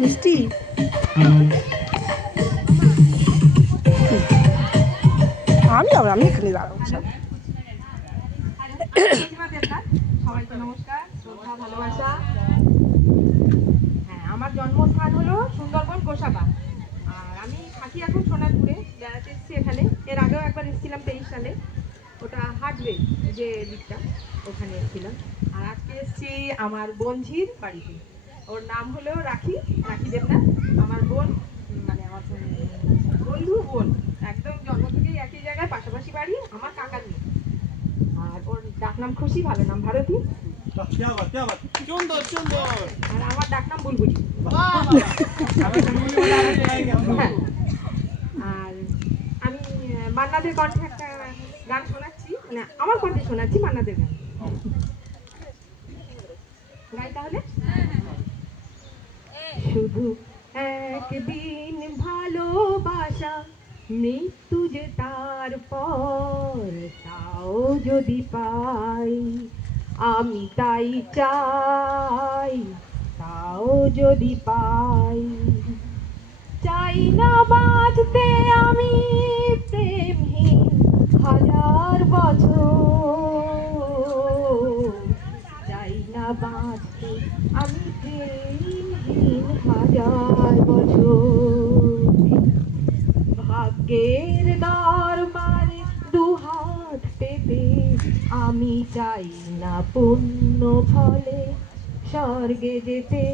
মিষ্টি আমি এখানে দাঁড়াবো সব। সবাইকে নমস্কার, শ্রদ্ধা, ভালোবাসা। হ্যাঁ, আমার জন্মস্থান হলো সুন্দরবন গোসাবা, আর আমি থাকি এখন সোনারপুরে। বেড়াতে এসেছি এখানে, এর আগেও একবার এসেছিলাম 23 সালে, ওটা হাটবে যে দিকটা, ওখানে এসেছিলাম। আর আজকে এসেছি আমার বোনঝির বাড়িতে, ওর নাম হলো রাখি, রাখি দেবনাথ। আমার বোন, মানে আমার বন্ধু বোন, একদম জন্ম থেকেই একই জায়গায়, পাশাপাশি বাড়ি, আমার কাকার মেয়ে। আর ওর ডাক নাম খুশি, ভালো নাম ভারতী। আর আমার ডাক নাম বুলবুলি। হ্যাঁ, আর আমি মান্নাদের কণ্ঠে একটা গান শোনাচ্ছি, মানে আমার কণ্ঠে শোনাচ্ছি মান্নাদের গান। গাই তাহলে। শুধু একদিন ভালোবাসা, মৃত্যু যে তার পর, তাও যদি পাই, আমি তাই চাই, তাও যদি পাই। চাই না বাঁচতে আমি প্রেমহীন হাজার বছর, চাই না বাঁচতে আমি প্রেমহীন হাজার বছর। ভাগ্যের দরবারে দুহাত পেতে আমি চাই না পুণ্য ফলে স্বর্গে যেতে,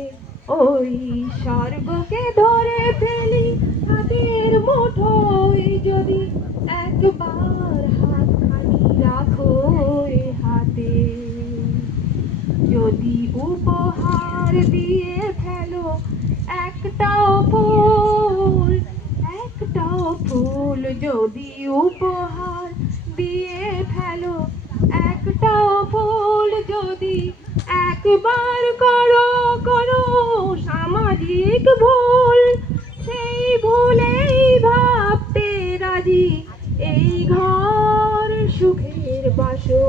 ওই স্বর্গকে ধরে ফেলি হাতের মুঠোয়, যদি একবার হাতখানি রাখো এ হাতে, যদি উপহার দিয়ে ফেলো একটাও ফুল, একটাও ফুল যদি উপহার দিয়ে ফেলো, একটাও ফুল যদি একবার করো, করো সামাজিক ভুল, সেই ভুলেই ভাবতে রাজি এই ঘর সুখের বাসর।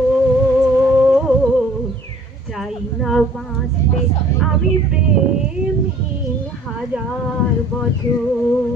চাই না বাঁচতে আমি প্রেমহীন হাজার বছর।